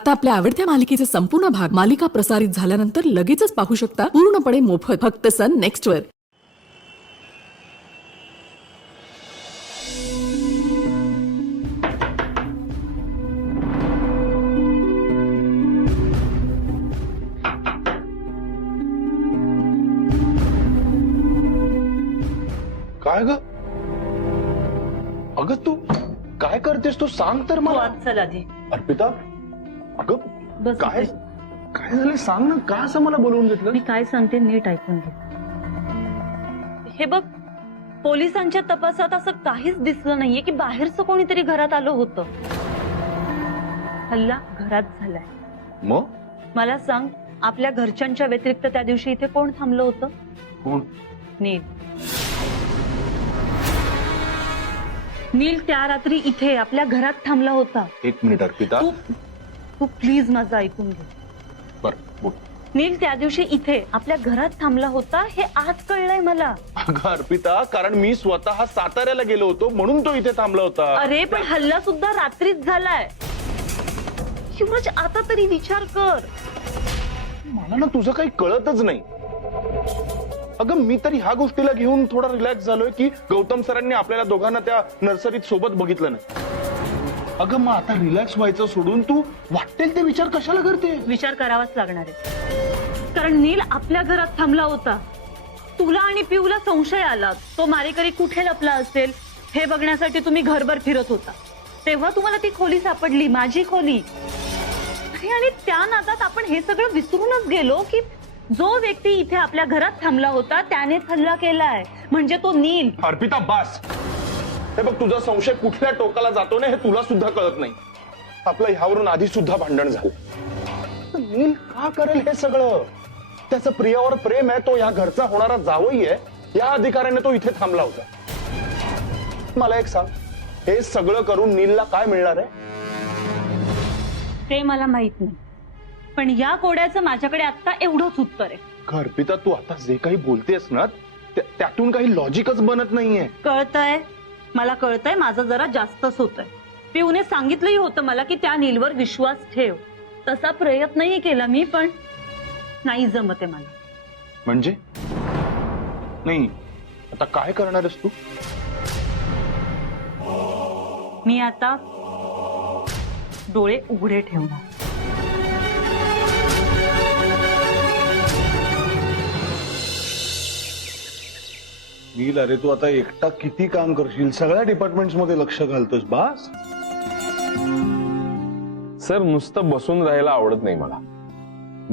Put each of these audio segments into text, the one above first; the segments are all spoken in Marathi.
आता आपल्या आवडत्या मालिकेचे संपूर्ण भाग मालिका प्रसारित झाल्यानंतर लगेचच पाहू शकता पूर्णपणे मोफत फक्त सन नेक्स्ट वर। काय ग? अगं तू काय करतेस? तू सांग तर मला। चल आधी अर्पिता, अगं बस काय इथे. काय झालं सांग ना, का असं मला बोलवून घेतलं? मी काय सांगते नीट ऐकून घे। हे बघ, पोलिसांच्या तपासात असं काहीच दिसलं नाहीये की बाहेरचं कोणीतरी घरात आलं होतं। हल्ला घरात झालाय। मग मला सांग, आपल्या घरच्यांच्या व्यतिरिक्त त्या दिवशी इथे कोण थांबलं होतं? कोण? नील। नील त्या रात्री इथे आपल्या घरात थांबला होता। एक मिनिट अर्पिता, तू प्लीज माझं ऐकून घे। बर बोल। नील त्या दिवशी इथे आपल्या घरात थांबला होता हे आज कळलंय मला। अगं अर्पिता, कारण मी स्वतः साताऱ्याला गेलो होतो म्हणून तो इथे थांबला होता। अरे पण हल्ला सुद्धा रात्रीच झालाय। शिवराज, आता तरी विचार कर। मला ना तुझं काही कळतच नाही। अगं मी तरी ह्या गोष्टीला घेऊन थोडा रिलॅक्स झालोय की गौतम सरांनी आपल्याला दोघांना त्या नर्सरीत सोबत बघितलं नाही। अगं मग आता रिलॅक्स व्हायचं सोडून तू वाटेल ते विचार कशाला करते? विचार करावाच लागणार आहे, कारण नील आपल्या घरात थांबला होता। तुला आणि पिऊला संशय आला, तो मारेकरी कुठे लपला असेल हे बघण्यासाठी तुम्ही घरभर फिरत होता। तेव्हा तुम्हाला ती खोली सापडली, माझी खोली। आणि त्या नादात आपण हे सगळं विसरूनच गेलो की जो व्यक्ती इथे आपल्या घरात थांबला होता त्यानेच हल्ला केलाय, म्हणजे तो नील। अर्पिता बास, हे बघ तुझा संशय कुठल्या टोकाला जातो ना हे तुला सुद्धा कळत नाही। आपलं ह्यावरून आधी सुद्धा भांडण झालं। नील का करेल हे सगळं? त्याचं प्रियावर प्रेम आहे, तो या घरचा होणारा जावई आहे, या अधिकाराने तो इथे थांबला होता। मला एक सांग, हे सगळं करून नीलला काय मिळणार आहे? ते मला माहित नाही, पण या कोड्याचं माझ्याकडे आता एवढंच उत्तर आहे। अर्पिता, तू आता जे काही बोलतेस ना त्यातून काही लॉजिकच बनत नाहीये। कळतंय मला, कळतंय माझं जरा जास्तच होतंय। पिऊने सांगितलंही होतं मला की त्या नीलवर विश्वास ठेव, तसा प्रयत्नही केला मी, पण नाही जमते मला। म्हणजे नाही, आता काय करणार आहेस तू? मी आता डोळे उघडे ठेवणार। नील, अरे तू आता एकटा किती काम करशील? सगळ्या डिपार्टमेंट्स मध्ये लक्ष घालतोस बास? सर, नुसतं बसून राहायला आवडत नाही मला।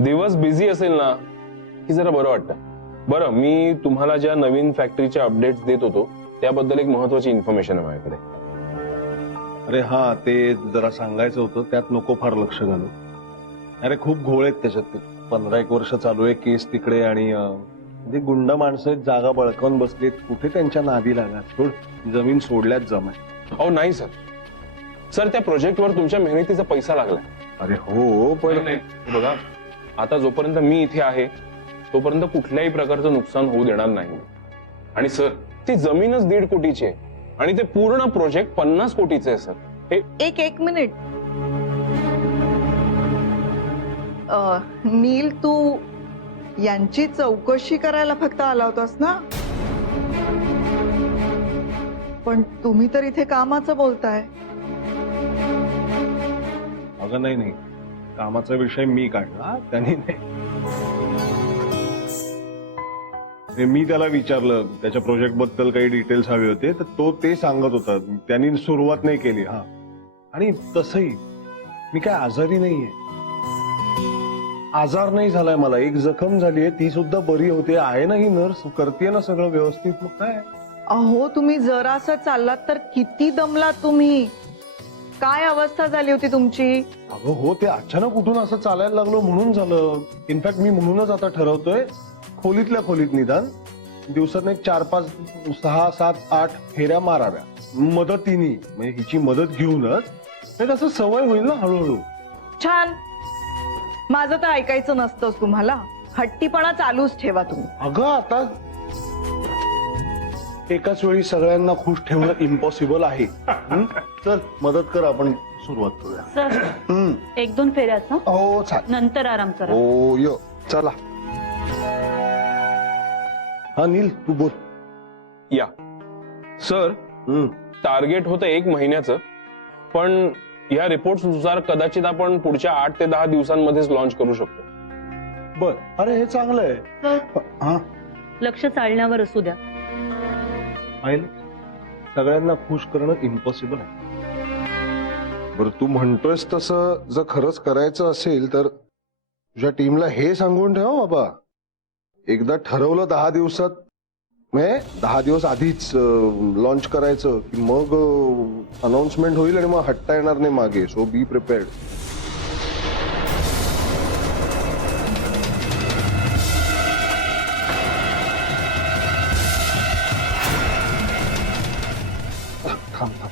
दिवस बिझी असेल ना की जरा बरं वाटतं। बरं, मी तुम्हाला ज्या नवीन फॅक्टरीच्या अपडेट्स देत होतो त्याबद्दल एक महत्वाची इन्फॉर्मेशन आहे माझ्याकडे। अरे हा, ते जरा सांगायचं होतं, त्यात नको फार लक्ष घालू। अरे खूप घोळ आहेत त्याच्यात। 15-1 वर्ष चालू आहे केस तिकडे, आणि म्हणजे गुंड माणसं आहेत, जागा बळकावून बसलीत, कुठे त्यांच्या नादी लागा। सोड, जमीन सोडल्यात जमाय। अहो नाही सर, सर त्या प्रोजेक्टवर तुमच्या मेहनतीचा पैसा लागलाय। अरे हो, पण हे बघा, आता जोपर्यंत मी इथे आहे तोपर्यंत कुठल्याही प्रकारचं नुकसान होऊ देणार नाही। आणि सर, ती जमीनच 1.5 कोटीची आहे आणि ते पूर्ण प्रोजेक्ट 50 कोटीचे आहे सर। हे एक मिनिट, नील, तू यांची चौकशी करायला फक्त आला होतास ना? पण तुम्ही तर इथे कामाचं बोलताय। अगं नाही, कामाचा विषय मी काढला, त्यांनी नाही। मी त्याला विचारलं, त्याच्या प्रोजेक्ट बद्दल काही डिटेल्स हवे होते, तर तो ते सांगत होता। त्यांनी सुरुवात नाही केली। हा, आणि तसंही मी काय आजारी नाहीये, आजार नाही झालाय मला। एक जखम झालीये, ती सुद्धा बरी होते आहे ना, ही नर्स करते ना सगळं व्यवस्थित। मग काय? अहो, तुम्ही जरासं चाललात तर किती दमलात तुम्ही? काय अवस्था झाली होती तुमची? अगं हो, ते अचानक उठून असं चालायला लागलो म्हणून झालं। इनफॅक्ट मी म्हणूनच आता ठरवतोय, खोलीतल्या खोलीत निदान दिवसात 4, 5, 6, 7, 8 फेऱ्या माराव्या, मदतीने। म्हणजे हिची मदत घेऊनच, नाही असं सवय होईल ना हळूहळू। छान, माझं तर ऐकायचं नसतंच तुम्हाला। हट्टीपणा चालूच ठेवा तुम्ही। अगं आता एकाच वेळी सगळ्यांना खुश ठेवणं इम्पॉसिबल आहे. चल मदत कर, आपण सुरुवात करूया. सर 1-2 फेऱ्याच हं? हो चालेल. नंतर आराम करा. हो यो चला. हा नील तू बोल. या सर, टार्गेट होतं 1 महिन्याचं, पण या रिपोर्ट नुसार कदाचित आपण पुढच्या 8 ते 10 दिवसांमध्येच लॉन्च करू शकतो. बर. अरे हे चांगलं आहे. सर हा लक्ष चालण्यावर असू द्या. पाहिलं, सगळ्यांना खुश करणं इम्पॉसिबल आहे. बरं, तू म्हणतोयस तसं जर खरंच करायचं असेल तर तुझ्या टीमला हे सांगून ठेव बाबा, एकदा ठरवलं 10 दिवसात, म्हणजे 10 दिवस आधीच लॉन्च करायचं की मग अनाउन्समेंट होईल आणि मग हटता येणार नाही मागे. सो बी प्रिपेअर्ड. थांब थांब.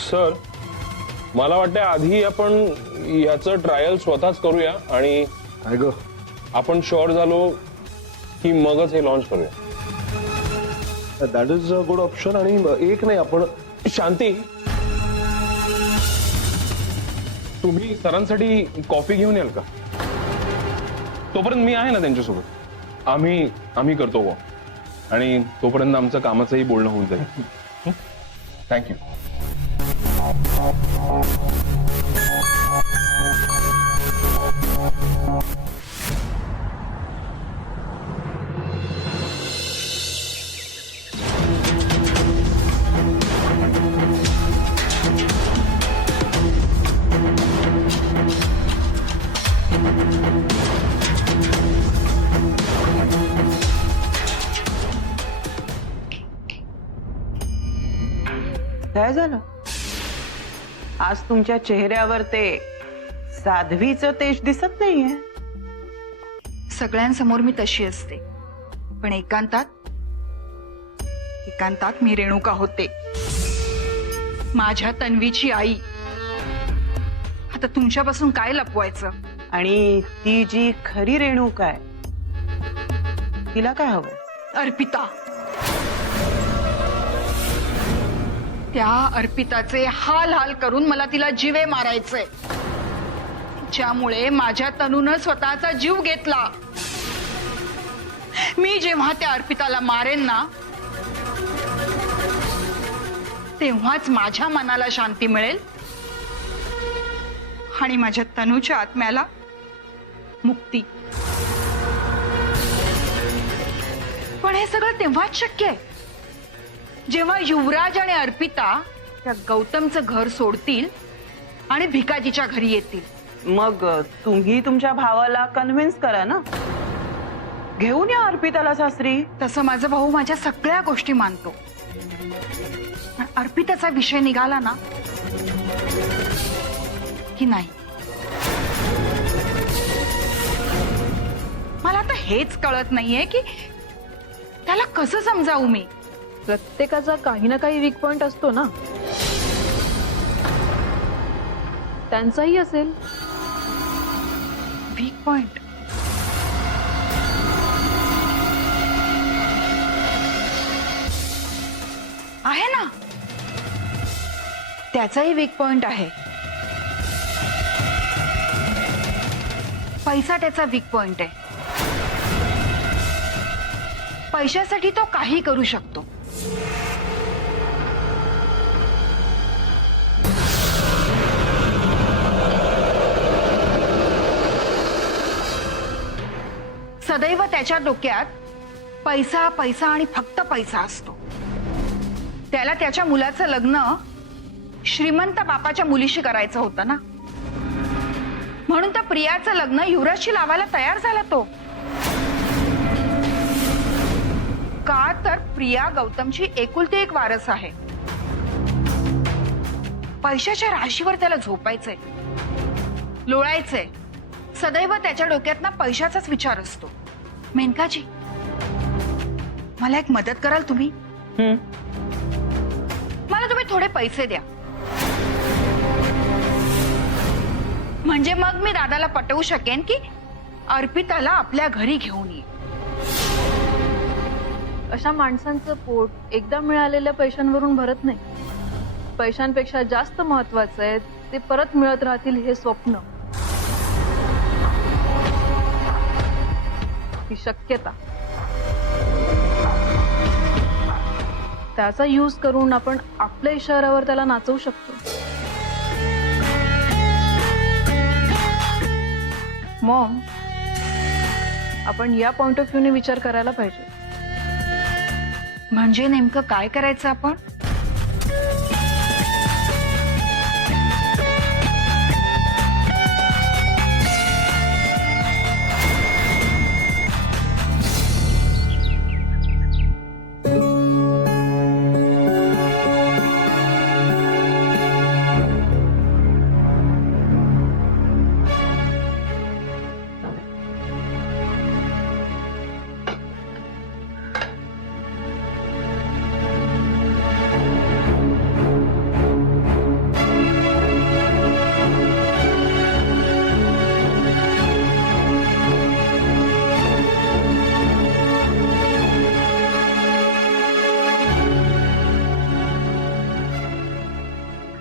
सर, मला वाटतं आधी आपण याचं ट्रायल स्वतःच करूया आणि काय ग? आपण शुअर झालो की मगच हे लॉन्च करूया. That is a good option. आणि एक नाही, आपण शांती, तुम्ही सरांसाठी कॉफी घेऊन याल का? तोपर्यंत मी आहे ना त्यांच्यासोबत. आम्ही करतो वो, आणि तोपर्यंत आमचं कामाचंही बोलणं होऊन जाईल. थँक्यू. काय झालं आज तुमच्या चेहऱ्यावर ते साध्वीचं तेज दिसत नाहीये. सगळ्यांसमोर मी तशी असते, पण एकांतात मी रेणुका होते, माझ्या तन्वीची आई. आता तुमच्यापासून काय लपवायचं? आणि ती जी खरी रेणुका आहे तिला काय हवं? अर्पिता. त्या अर्पिताचे हाल हाल करून मला तिला जीवे मारायचे, ज्यामुळे माझ्या तनूनं स्वतःचा जीव घेतला. मी जेव्हा त्या अर्पिताला मारेन ना, तेव्हाच माझ्या मनाला शांती मिळेल आणि माझ्या तनूच्या आत्म्याला मुक्ती. पण हे सगळं तेव्हाच शक्य आहे जेव्हा युवराज आणि अर्पिता त्या गौतमचं घर सोडतील आणि भिकाजीच्या घरी येतील. मग तुम्ही तुमच्या भावाला कन्व्हिन्स करा ना, घेऊन या अर्पिताला सासरी. तसं माझा भाऊ माझ्या सगळ्या गोष्टी मानतो, पण अर्पिताचा विषय निघाला ना की नाही. मला आता हेच कळत नाहीये की त्याला कसं समजावू मी. प्रत्येकाचा काही ना काही वीक पॉइंट असतो ना, त्यांचाही असेल. Weak point? आहे ना, त्याचाही वीक पॉइंट आहे. पैसा त्याचा वीक पॉइंट आहे. पैशासाठी तो काही करू शकतो. सदैव त्याच्या डोक्यात पैसा पैसा आणि फक्त पैसा असतो. त्याला त्याच्या मुलाचं लग्न श्रीमंत बापाच्या मुलीशी करायचं होतं ना, म्हणून तर प्रियाचं लग्न युवराजशी लावायला तयार झाला तो. का तर प्रिया गौतमची एकुलती एक वारस आहे. पैशाच्या राशीवर त्याला झोपायचंय, लोळायचंय. सदैव त्याच्या डोक्यात ना पैशाचाच विचार असतो. मेनकाजी, मला एक मदत कराल तुम्ही? तुम्ही थोडे पैसे द्या, म्हणजे मग मी दादाला पटवू शकेन की अर्पिताला आपल्या घरी घेऊन ये. अशा माणसांचं पोट एकदा मिळालेल्या पैशांवरून भरत नाही. पैशांपेक्षा जास्त महत्वाचं आहे ते परत मिळत राहतील हे स्वप्न, ही शक्यता. त्याचा यूज करून आपण आपल्या इशाऱ्यावर त्याला नाचवू शकतो. मॉम, आपण या पॉइंट ऑफ व्ह्यूने विचार करायला पाहिजे. म्हणजे नेमकं काय करायचं आपण?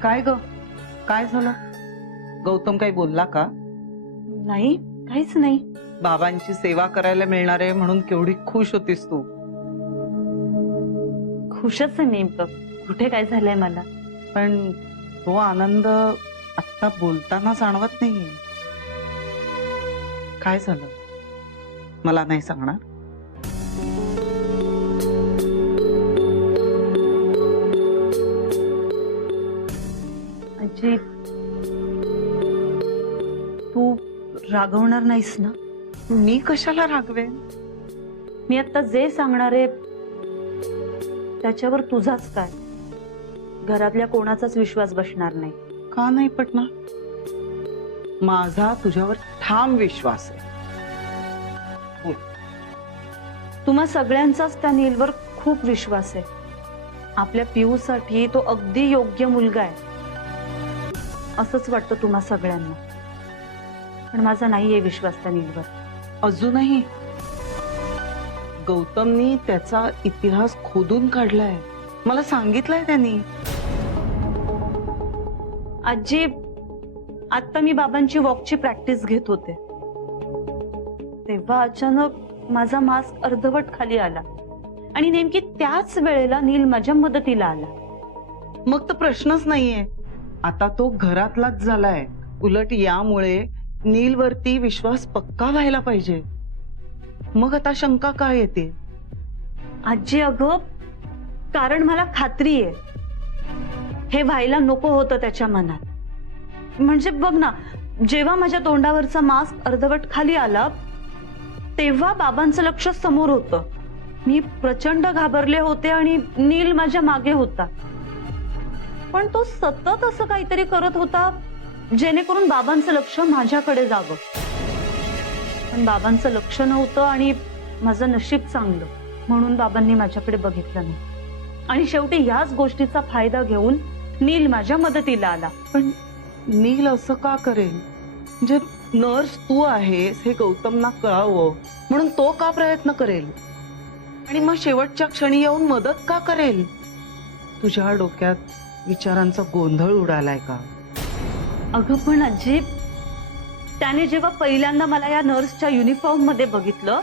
काय ग, काय झालं? गौतम काही बोलला का? नाही, काहीच नाही. बाबांची सेवा करायला मिळणार आहे म्हणून केवढी खुश होतीस तू. खुशच आहे नेमकं. कुठे काय झालंय मला? पण तो आनंद आता बोलताना जाणवत नाहीये. काय झालं? मला नाही सांगणार? आजी, तू रागवणार नाहीस ना? मी कशाला रागवेन? मी आता जे सांगणार आहे त्याच्यावर तुझाच काय, घरातल्या कोणाचाच विश्वास बसणार नाही. का नाही पटणार? माझा तुझ्यावर ठाम विश्वास आहे. तुम्हा सगळ्यांचाच त्या नीलवर खूप विश्वास आहे. आपल्या पिऊसाठी तो अगदी योग्य मुलगा आहे असंच वाटतं तुम्हा सगळ्यांना. पण माझा नाहीये विश्वास त्या नीलवर अजूनही. गौतमनी त्याचा इतिहास खोदून काढलाय, मला सांगितलंय त्यांनी. आजी, आता मी बाबांची वॉकची प्रॅक्टिस घेत होते तेव्हा अचानक माझा मास्क अर्धवट खाली आला आणि नेमकी त्याच वेळेला नील माझ्या मदतीला आला. मग तर प्रश्नच नाहीये. आता तो घरातलाच झालाय. उलट यामुळे नीलवरती विश्वास पक्का व्हायला पाहिजे. मग आता शंका काय येते? आजी, अगं, कारण मला खात्री आहे हे व्हायला नको होतं त्याच्या मनात. म्हणजे बघ ना, जेव्हा माझ्या तोंडावरचा मास्क अर्धवट खाली आला तेव्हा बाबांचं लक्ष समोर होतं. मी प्रचंड घाबरले होते आणि नील माझ्या मागे होता. पण तो सतत असं काहीतरी करत होता जेणेकरून बाबांचं लक्ष माझ्याकडे जावं. पण बाबांचं लक्ष नव्हतं आणि माझं नशीब चांगलं म्हणून बाबांनी माझ्याकडे बघितलं नाही. आणि शेवटी ह्याच गोष्टीचा फायदा घेऊन नील माझ्या मदतीला आला. पण नील असं का करेल? म्हणजे नर्स तू आहेस हे गौतमना कळावं म्हणून तो का प्रयत्न करेल? आणि मग शेवटच्या क्षणी येऊन मदत का करेल? तुझ्या डोक्यात विचारांचा गोंधळ उडालाय का? अगं पण आजी, त्याने जेव्हा पहिल्यांदा मला या नर्सच्या युनिफॉर्म मध्ये बघितलं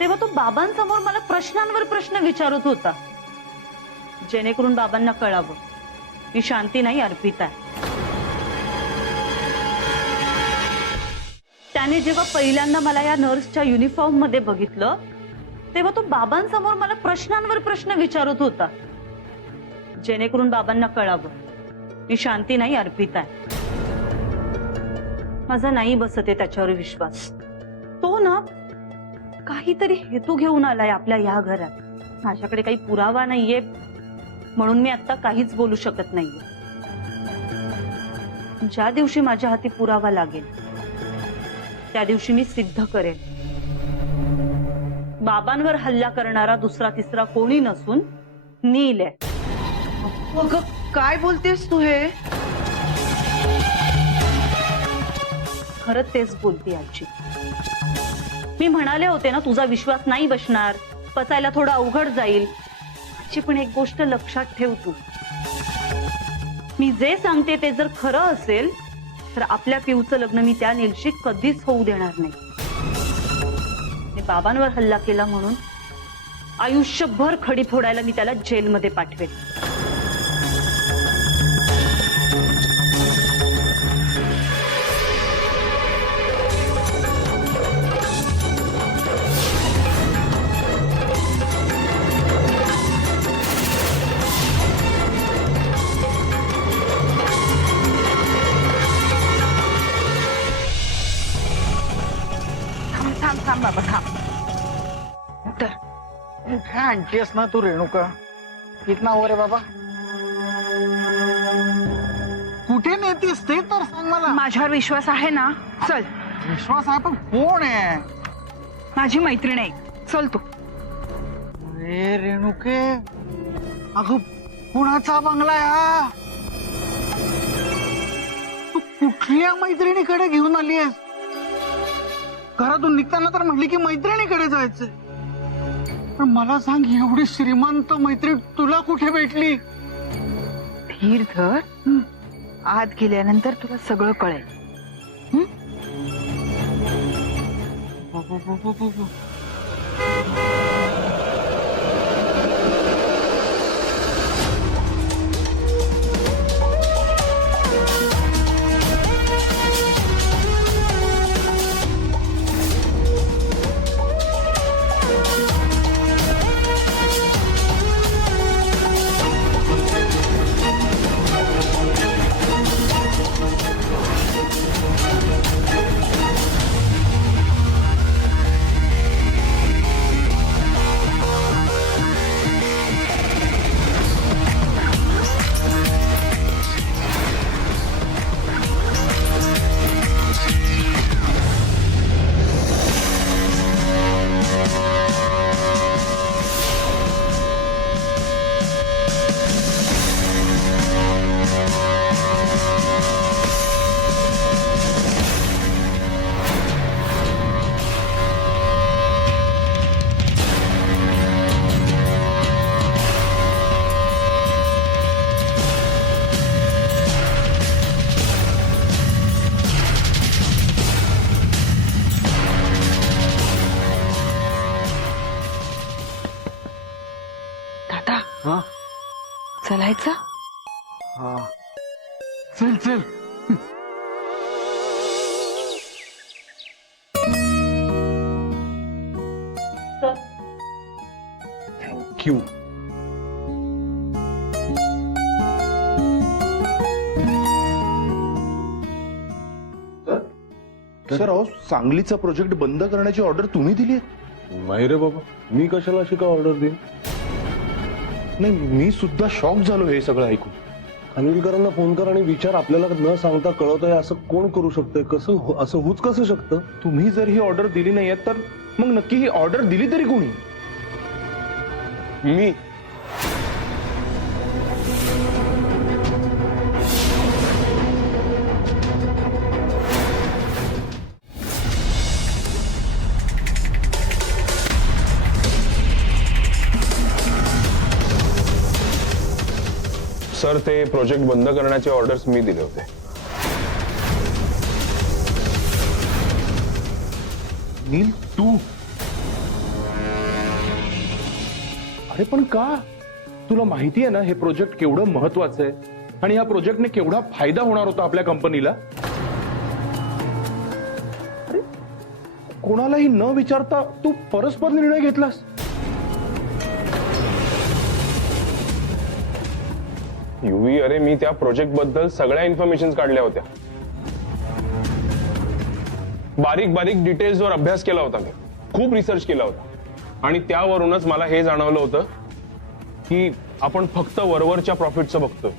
तेव्हा तो बाबांसमोर मला प्रश्नांवर प्रश्न विचारत होता जेणेकरून बाबांना कळावं मी शांती नाही, अर्पिता आहे. त्याने जेव्हा पहिल्यांदा मला या नर्सच्या युनिफॉर्म मध्ये बघितलं तेव्हा तो बाबांसमोर मला प्रश्नांवर प्रश्न विचारत होता जेणेकरून बाबांना कळावं मी शांती नाही, अर्पिता आहे. माझा नाही बसत आहे त्याच्यावर विश्वास. तो ना काहीतरी हेतू घेऊन आलाय आपल्या या घरात. माझ्याकडे काही पुरावा नाहीये म्हणून मी आता काहीच बोलू शकत नाहीये. ज्या दिवशी माझ्या हाती पुरावा लागेल त्या दिवशी मी सिद्ध करेन बाबांवर हल्ला करणारा दुसरा तिसरा कोणी नसून नील आहे. काय बोलतेस तू हे? खरंच तेच बोलते आजी. मी म्हणाले होते ना तुझा विश्वास नाही बसणार, पचायला थोडं अवघड जाईल. आजी पण एक गोष्ट लक्षात ठेव तू, मी जे सांगते ते जर खरं असेल तर आपल्या पिऊचं लग्न मी त्या नीलशी कधीच होऊ देणार नाही. मी बाबांवर हल्ला केला म्हणून आयुष्यभर खडी फोडायला मी त्याला जेलमध्ये पाठवेल. थांब थांब बाबा थांब. तर कुठे आणतेस ना तू रेणुका? कितना हो रे बाबा? कुठे नेतेस ते तर सांग मला. माझ्यावर विश्वास आहे ना? चल. विश्वास आहे पण कोण आहे? माझी मैत्रीण आहे, चल तू. अरे रेणुके, अगं कुणाचा बंगला आहे हा? तू कुठल्या मैत्रिणीकडे घेऊन आली आहेस? घरातून निघताना तर म्हटली की मैत्रिणीकडे जायचंय, पण मला सांग एवढी श्रीमंत मैत्रीण तुला कुठे भेटली? धीर धर, आत गेल्यानंतर तुला सगळं कळेल. दादा, हा चलायचं? हा, चल चल. थँक्यू. सर अहो, सांगलीचा प्रोजेक्ट बंद करण्याची ऑर्डर तुम्ही दिली? नाही रे बाबा, मी कशाला अशी का ऑर्डर देईन? नाही, मी सुद्धा शॉक झालो हे सगळं ऐकून. खानविलकरांना फोन कर आणि विचार, आपल्याला न सांगता कळवतंय असं कोण करू शकतंय? कसं असं होऊच कसं शकतं? तुम्ही जर ही ऑर्डर दिली नाहीये तर मग नक्की ही ऑर्डर दिली तरी कोणी? मी सर, ते प्रोजेक्ट बंद करण्याचे ऑर्डर्स मी दिले होते. नील, तू? अरे पण का? तुला माहिती आहे ना हे प्रोजेक्ट केवढं महत्वाचं आहे आणि या प्रोजेक्टने केवढा फायदा होणार होता आपल्या कंपनीला. अरे, कोणालाही न विचारता तू परस्पर निर्णय घेतलास. युवी, अरे मी त्या प्रोजेक्ट बद्दल सगळ्या इन्फॉर्मेशन काढल्या होत्या. बारीक बारीक डिटेल्सवर अभ्यास केला होता मी, खूप रिसर्च केला होता आणि त्यावरूनच मला हे जाणवलं होतं की आपण फक्त वरवरच्या प्रॉफिटचं बघतोय.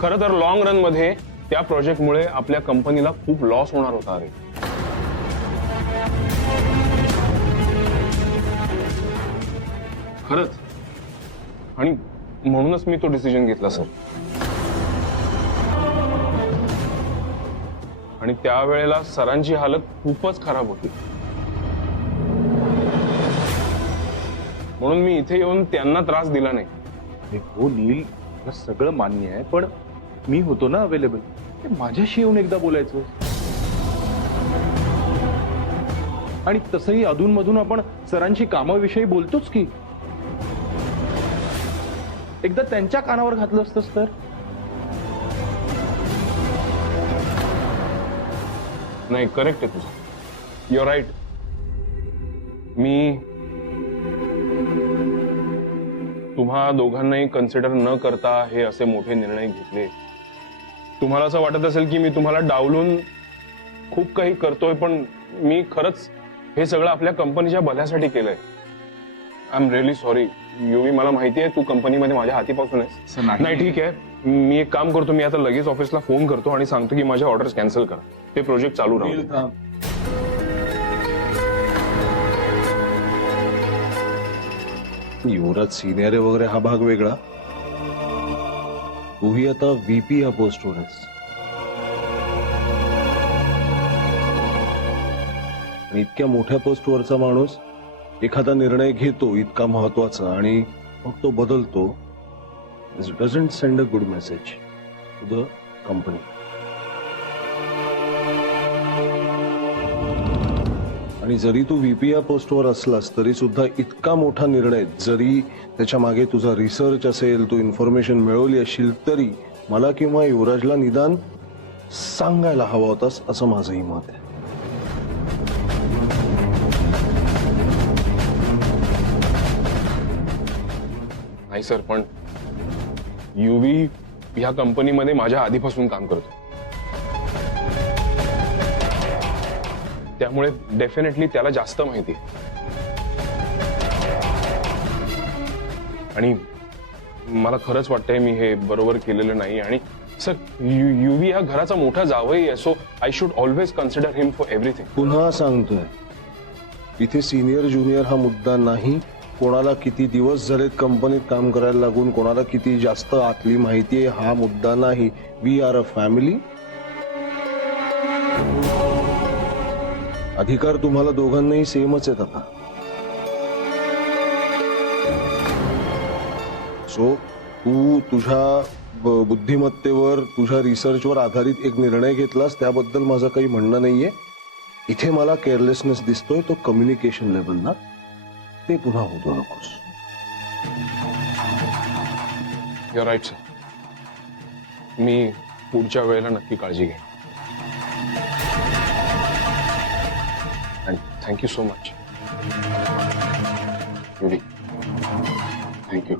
खरं तर लॉंग रन मध्ये त्या प्रोजेक्टमुळे आपल्या कंपनीला खूप लॉस होणार होता. अरे खरंच आणि म्हणूनच मी तो डिसिजन घेतला सर. आणि त्यावेळेला सरांची हालत खूपच खराब होती, म्हणून मी इथे येऊन त्यांना त्रास दिला नाही. हो नील, मला सगळं मान्य आहे, पण मी होतो ना अवेलेबल. माझ्याशी येऊन एकदा बोलायचं. आणि तसंही अधूनमधून आपण सरांशी कामाविषयी बोलतोच की. एकदा त्यांच्या कानावर घातलं असतंस तर. नाही, करेक्ट आहे तुझं, युअर राईट. मी तुम्हा दोघांनाही कन्सिडर न करता हे असे मोठे निर्णय घेतले. तुम्हाला असं वाटत असेल की मी तुम्हाला डावलून खूप काही करतोय, पण मी खरंच हे सगळं आपल्या कंपनीच्या भल्यासाठी केलंय. आय एम रिअली सॉरी युवी. मला माहिती आहे तू कंपनीमध्ये माझ्या हातीपासून आहेस. नाही ठीक आहे, मी एक काम करतो, मी आता लगेच ऑफिसला फोन करतो आणि सांगतो की माझ्या ऑर्डर्स कॅन्सल करा, ते प्रोजेक्ट चालू राहू. युवराज सिनियर वगैरे हा भाग वेगळा. तूही आता व्हीपी या पोस्टवर आहेस. आणि इतक्या मोठ्या पोस्टवरचा माणूस एखादा निर्णय घेतो इतका महत्वाचा आणि मग तो बदलतो. This doesn't send a good message to the company. आणि जरी तू व्हीपी या पोस्टवर असलास तरी सुद्धा इतका मोठा निर्णय, जरी त्याच्या मागे तुझा रिसर्च असेल, तू इन्फॉर्मेशन मिळवली असेल, तरी मला किंवा युवराजला निदान सांगायला हवा होतास, असं माझंही मत आहे. नाही सर, पण युवी ह्या कंपनीमध्ये माझ्या आधीपासून काम करतो, त्यामुळे डेफिनेटली त्याला जास्त माहिती आहे. आणि मला खरंच वाटतंय मी हे बरोबर केलेलं नाही. आणि सर, युवी हा घराचा मोठा जावई आहे, so I should always consider him for everything. पुन्हा सांगतोय, इथे सिनियर ज्युनियर हा मुद्दा नाही. कोणाला किती दिवस झालेत कंपनीत काम करायला लागून, कोणाला किती जास्त आतली माहिती आहे हा मुद्दा नाही. We are a family. अधिकार तुम्हाला दोघांनाही सेमच आहेत आता. सो तू तुझ्या बुद्धिमत्तेवर, तुझ्या रिसर्चवर आधारित एक निर्णय घेतलास, त्याबद्दल माझं काही म्हणणं नाहीये. इथे मला केअरलेसनेस दिसतोय, तो कम्युनिकेशन लेवलला, ते पुन्हा होतो नकोस. Your right sir. मी पुढच्या वेळेला नक्की काळजी घे. And thank you so much. Rudy, thank you.